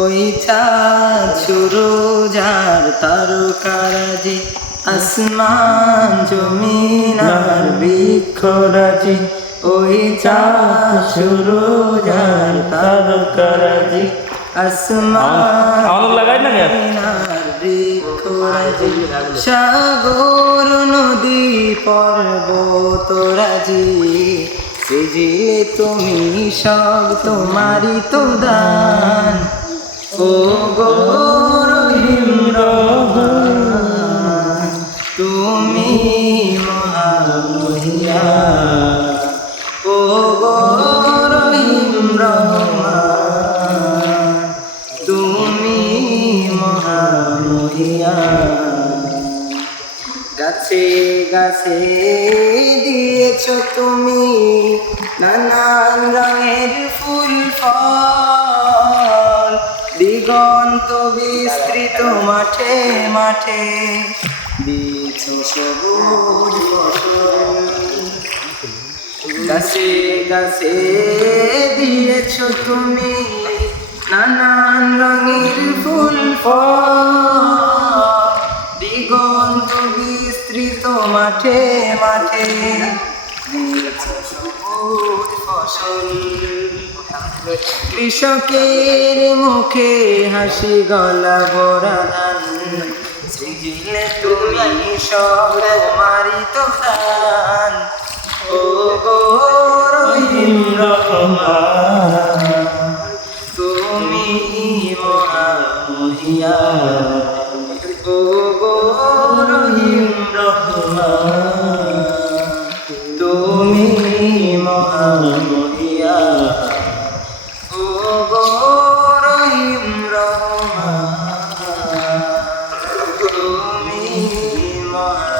ওই চাঁদ সুরজ আর তারকারাজি, আসমান জমিন আর বৃক্ষরাজি। ওই চাঁদ সুরজ আর তারকারাজি, আসমান জমিন আর বৃক্ষরাজি। সাগর নদী পর্বতরাজি, সৃজিলে তুমি সব তোমারই তো দান। ও গো রহিম রহমান, তুমি মহামহিয়ান। ও গো রহিম রহমান, তুমি মহামহিয়ান। গাছে গাছে দিয়েছ তুমি নানান রঙের ফুল ফল, দিগন্ত বিস্তৃত মাঠে মাঠে দিয়েছ সবুজ ফসল। গাছে গাছে দিয়েছ তুমি নানান রঙের ফুল ফল, দিগন্ত বিস্তৃত মাঠে মাঠে দিয়েছ সবুজ ফসল। কৃষকের মুখে হাসি গলা ভরা ধান, সৃজিলে তুমি সব তোমারই তো দান। ও গো রহিম রহমান, তুমি মহামহিয়ান। ও গো রহিম রহমান, তুমি মহামহিয়ান। ও গো রহিম রহমান, তুমি মহান।